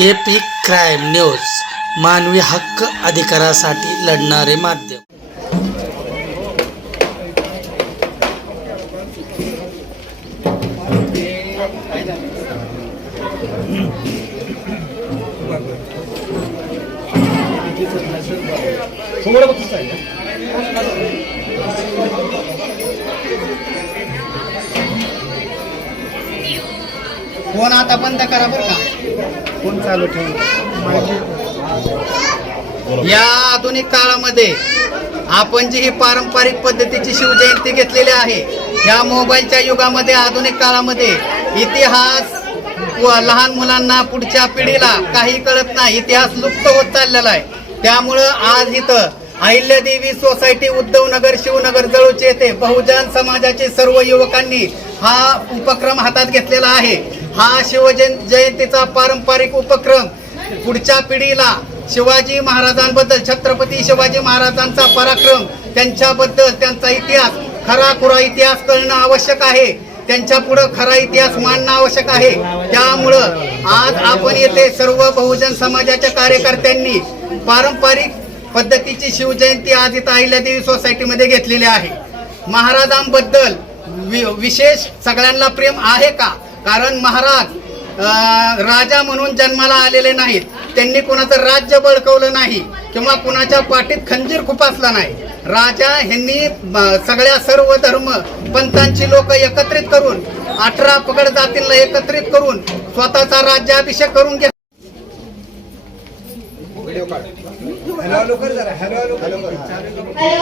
AP crime news मानवी हक्क अधिकारासाठी लढणारे माध्यम. फोन आता बंद करा बरं का. फोन चालू ठेवून या आधुनिक काळामध्ये आपण जी ही पारंपरिक पद्धतीची शिवजयंती घेतलेली आहे या मोबाईलच्या युगामध्ये आधुनिक काळामध्ये इतिहास व लहान मुलांना पुढच्या पिढीला काही कळत नाही इतिहास लुप्त होत चाललेला आहे. त्यामुळं आज इथं अहिल्यादेवी सोसायटी उद्धवनगर शिवनगर जळूचे येथे बहुजन समाजाचे सर्व युवकांनी हा उपक्रम हातात घेतलेला आहे. हा शिवजयं जयंतीचा पारंपरिक उपक्रम. पुढच्या पिढीला शिवाजी महाराजांबद्दल छत्रपती शिवाजी महाराजांचा पराक्रम त्यांच्याबद्दल त्यांचा इतिहास खरा खुरा इतिहास कळणं आवश्यक आहे. त्यांच्या पुढं खरा इतिहास मांडणं आवश्यक आहे. त्यामुळं आज आपण येथे सर्व बहुजन समाजाच्या कार्यकर्त्यांनी पारंपरिक पद्धतीची शिवजयंती आज इथं अहिल्यादेवी सोसायटीमध्ये घेतलेली आहे. महाराजांबद्दल वि- विशेष सगळ्यांना प्रेम आहे का? कारण महाराज अं, राजा म्हणून जन्माला आलेले नाहीत. त्यांनी कुणाचं राज्य बळकवलं नाही किंवा कुणाच्या पाठीत खंजीर खुपासला नाही. राजा ह्यांनी अं, सगळ्या सर्व धर्म पंथांची लोक एकत्रित करून अठरा पगड जातींना एकत्रित करून स्वतःचा राज्याभिषेक करून घेतला हॅलो.